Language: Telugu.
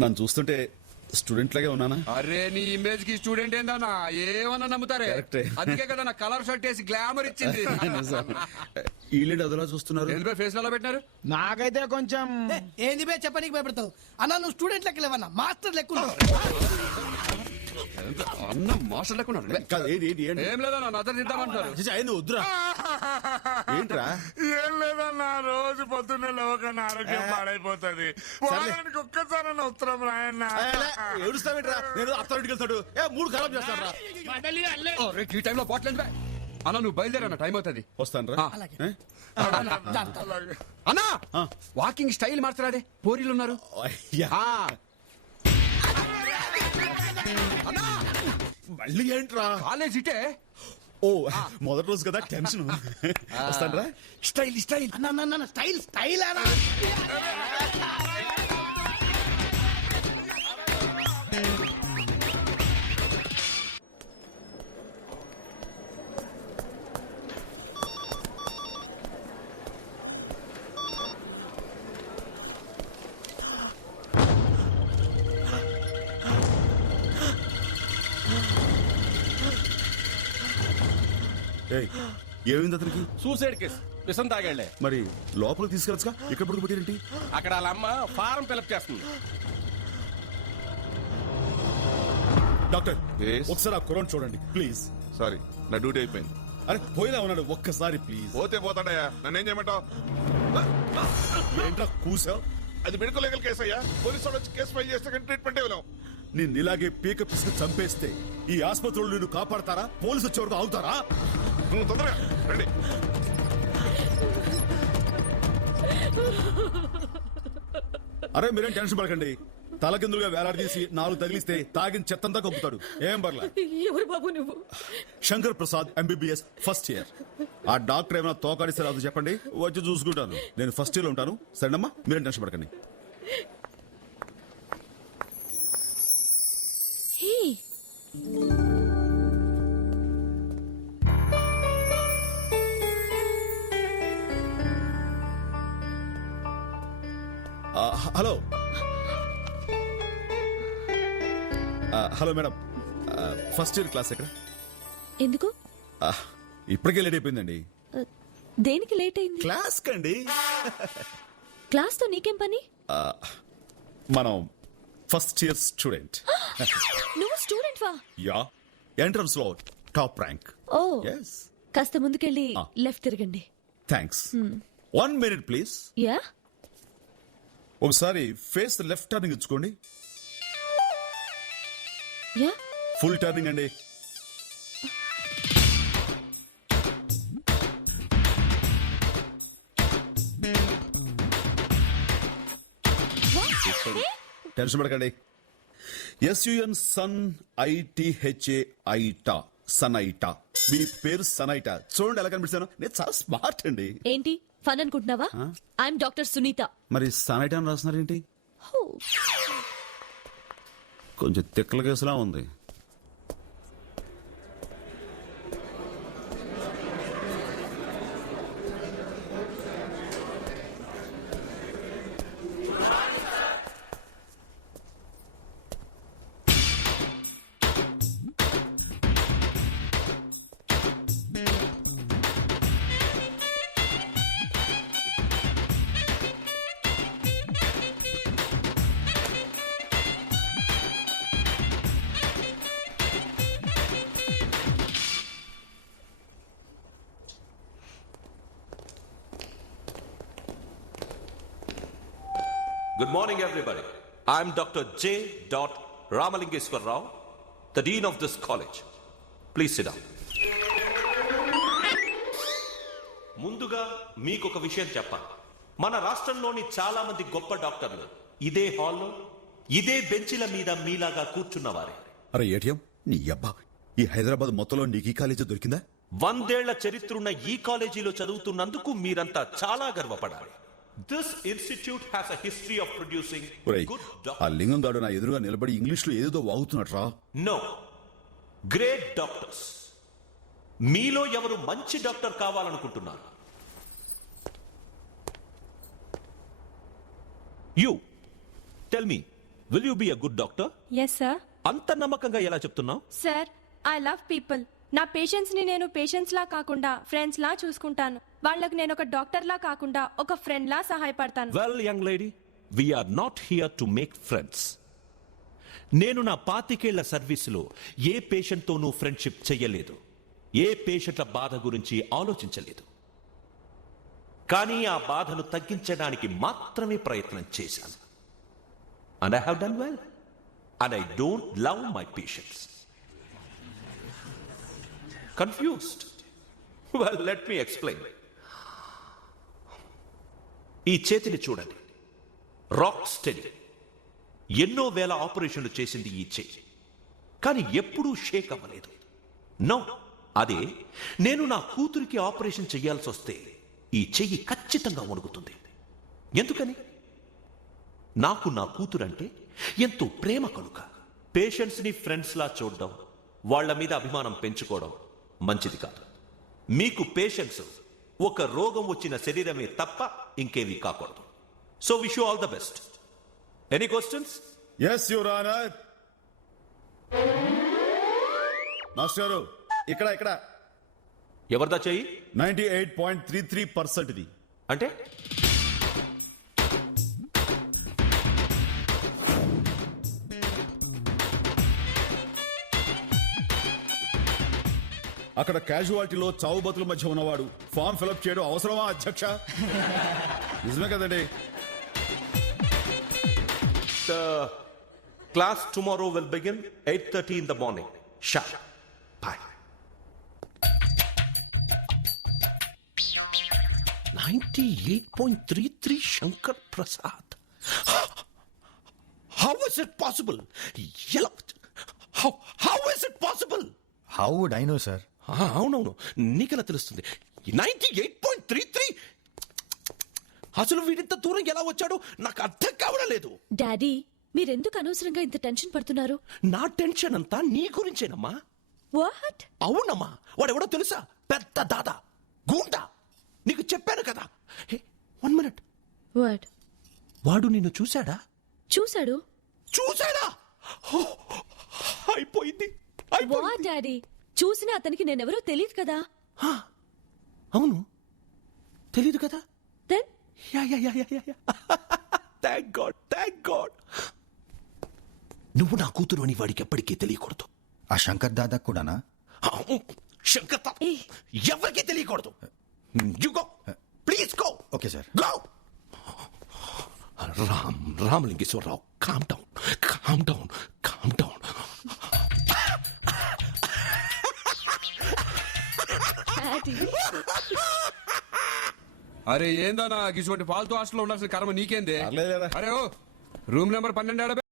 నన్ను చూస్తుంటే స్టూడెంట్ లాగే ఉన్నానా? అరే నీ ఇమేజ్ కి స్టూడెంట్ ఏందన్నా ఏమన్నా నమ్ముతారే. అందుకే కదా నా కలర్ షర్ట్ వేసి గ్లామర్ ఇచ్చింది. వీళ్ళేంటి అదలా చూస్తున్నారు? ఎందుకు ఫేస్ లో పెట్టినారు? నాకైతే కొంచెం ఏంది బే చెప్పనీకి భయపడతావు అన్న? నువ్వు స్టూడెంట్ లెక్క లేవన్నా, మాస్టర్ లెక్క అన్న మాస్టర్ లెక్క. ఏం లేదన్నా నజర్ దిద్దామంటారు. వద్దురా. ఏంట్రా? ఏం లేదన్నా, రోజు పొద్దున్నే లేవకన్నా ఆరోగ్యం పాడైపోతుంది. వారానికి ఒక్కసారి ఉత్తరం రాయన్న. ఏడుస్తావేంట్రా? నేను అత్తడికి వెళ్తాడు 3 ఖరాబ్ చేస్తాను. ఈ టైంలో బాటిల్ ఎందుకు? అన్న నువ్వు బయలుదేరన్న, టైం అవుతుంది. వస్తాను రా. అన్నా వాకింగ్ స్టైల్ మార్చరాదే, పోరీలు ఉన్నారు. మళ్ళీ ఏంట్రా? కాలేజ్ ఇటే. ఓ మొదటి రోజు కదా, టెన్షన్. వస్తాను రా. స్టైల్ స్టైల్ అన్న స్టైల్ స్టైల్ అన్నా. ఏమైంది అతనికి? సూసైడ్ కేసు, విషం తాగాళ్లే. మరి లోపలికి తీసుకెళ్ళచ్చుగా, ఇక్కడ పెట్టారేంటి? అక్కడ వాళ్ళ అమ్మ ఫారం ఫిలప్ చేస్తుంది. డాక్టర్ ఒకసారి ఆ కుర్రాన్ని చూడండి ప్లీజ్. సారీ, నా డ్యూటీ అయిపోయింది. అరే పోయినా ఉన్నాడు, ఒక్కసారి ప్లీజ్. పోతే పోతాడయ్యా, నన్నేం చేయమంటావు? ఏంట్రా కూసావు? అది మెడికల్ లీగల్ కేసు అయ్యా. పోలీసు వాళ్ళు వచ్చి కేసు ఫైల్ చేస్తే ట్రీట్మెంట్ ఇవ్వలేం. నేను ఇలాగే పీక పిసుకు చంపేస్తే ఈ ఆసుపత్రులు నిన్ను కాపాడతారా? పోలీసు వచ్చే వరకు ఆగుతారా? నువ్వు తొందరగా రండి. అరే మీరేం టెన్షన్ పడకండి. తలకిందులుగా వేలాడదీసి 4 తగిలిస్తే తాగిన చెత్తంతా కొక్కుతాడు. ఏం పర్లా. ఎవరు బాబు నువ్వు? Shankar Prasad MBBS first year. ఆ డాక్టర్ ఏమైనా తోకాడిస్తే రాదు చెప్పండి, వచ్చి చూసుకుంటాను. నేను ఫస్ట్ ఇయర్ లో ఉంటాను. సరేనమ్మా, మీరేం టెన్షన్ పడకండి. Hello hello madam, first year class ఎక్కడ? ఎందుకు? ఇప్పటికే లేట్ అయిపోయిందండి. దేనికి లేట్ అయింది? క్లాస్ కండి. క్లాస్ తో నీకేం పని? మనం ఫస్ట్ ఇయర్ స్టూడెంట్. నువ్వు స్టూడెంట్ వా? యా, ఎంట్రన్స్ లో టాప్ ర్యాంక్. Oh yes. కాస్త ముందుకెళ్ళి లెఫ్ట్ తిరగండి. థ్యాంక్స్. 1 minute please. యా, ఒకసారి ఫేస్ లెఫ్ట్ టర్నింగ్ ఇచ్చుకోండి. యా, ఫుల్ టర్నింగ్ అండి. టెన్షన్ పడకండి. SUN Sun ITHA Itha, Sunitha. మీ పేరు సనైటా. చూడండి ఎలా కనిపిస్తాను. నేను చాలా స్మార్ట్ అండి. ఏంటి ఫన్ అనుకుంటున్నావా? I'm doctor Sunita. మరి సనైటా అని రాస్తున్నారు ఏంటి? కొంచెం తిక్కల కేసులా ఉంది. Good morning, everybody. I'm Dr. J. Ramalingeshwar Rao, the Dean of this college. Please sit down. ముందుగా మీకు ఒక విషయం చెప్పాలి. మన రాష్ట్రంలోని చాలా మంది గొప్ప డాక్టర్లు ఇదే హాల్లో, ఇదే బెంచీల మీద మీలాగా కూర్చున్నవారే. అరే ఏటీఎం, నీ అబ్బా, ఈ హైదరాబాద్ మొత్తంలో నీకు ఈ కాలేజీ దొరికిందా? 100 ఏళ్ల చరిత్రున్న ఈ కాలేజీలో చదువుతున్నందుకు మీరంతా చాలా గర్వపడాలి. This institute has a history of producing good doctors. ఆ లింగం గాడు నా ఎదురుగా నిలబడి ఇంగ్లీష్ లో ఏదో వాగుతున్నట్రా. No, great doctors. మీలో ఎవరు మంచి డాక్టర్ కావాలనుకుంటున్నారు? You. Tell me, will you be a good doctor? Yes sir. అంత నమ్మకంగా ఎలా చెప్తున్నావు? Sir, I love people. నా పేషెంట్స్ ని నేను పేషెంట్స్ లా కాకుండా ఫ్రెండ్స్ లా చూసుకుంటాను. వాళ్ళకు నేను ఒక డాక్టర్ లా కాకుండా ఒక ఫ్రెండ్ లా సహాయపడతాను. Well young lady, we're not here to make friends. నేను నా 25 ఏళ్ల సర్వీసులో ఏ పేషెంట్తోనూ ఫ్రెండ్షిప్ చెయ్యలేదు, ఏ పేషెంట్ల బాధ గురించి ఆలోచించలేదు. కానీ ఆ బాధను తగ్గించడానికి మాత్రమే ప్రయత్నం చేశాను. And I have done well. And I don't love my patients. Confused? Well, let me explain. ఈ చేతిని చూడండి, రాక్ స్టెడీ. ఎన్నో వేల ఆపరేషన్లు చేసింది ఈ చెయ్యి, కానీ ఎప్పుడూ షేక్ అవ్వలేదు. నో, అదే నేను నా కూతురికి ఆపరేషన్ చెయ్యాల్సి వస్తే ఈ చెయ్యి ఖచ్చితంగా వణుకుతుంది. ఎందుకని? నాకు నా కూతురంటే ఎంతో ప్రేమ కనుక. పేషెంట్స్ ని ఫ్రెండ్స్ లా చూడడం, వాళ్ల మీద అభిమానం పెంచుకోవడం మంచిది కాదు. మీకు పేషెంట్స్ ఒక రోగం వచ్చిన శరీరమే తప్ప ఇంకేమీ కాకూడదు. So wish you all the best. Any questions? Yes your honour. Master గారు, ఇక్కడ ఎవరిదా చెయ్యి? 98.33% ఇది. అంటే అక్కడ క్యాజువాలిటీలో చావు బతుల మధ్య ఉన్నవాడు ఫామ్ ఫిలప్ చేయడం అవసరమా అధ్యక్ష? నిజమే కదండి. Class tomorrow will begin 8:30 in the morning. Sharp. Bye. 98.33 Shankar Prasad. How is it possible? How is it possible? How would I know sir? అవునవును, నీకెలా తెలుస్తుంది? 98.33. అసలు వీడింత దూరం ఎలా వచ్చాడు నాకు అర్థం కావడం లేదు. డాడీ, మీరెందుకు అనవసరంగా ఇంత టెన్షన్ పడుతున్నారు? నా టెన్షన్ అంతా నీ గురించేనమ్మా. వాట్? అవునమ్మా, వాడెవడో తెలుసా? పెద్ద దాదా, గూండా. నీకు చెప్పాను కదా. 1 minute. వాట్? వాడు నిన్ను చూశాడా? చూశాడు. ఓ, అయిపోయింది. What daddy? చూసినా అతనికి నేనెవరో తెలియదు కదా. అవును, తెలీదు కదా. Then thank God. నువ్వు నా కూతురు అని వాడికి ఎప్పటికీ తెలియకూడదు. ఆ శంకర్ దాదా కూడానా? శంకర్ ఎవరికీ తెలియకూడదు. You go, please go. Okay sir. Go. Ramalingeswararao, calm down. Daddy, అరే ఏందన్నా గిటువంటి ఫాల్తూ హాస్టల్లో ఉండాల్సిన కర్మ నీకేంది? పర్లేదులేరా. అరే ఓ, రూమ్ నెంబర్ 12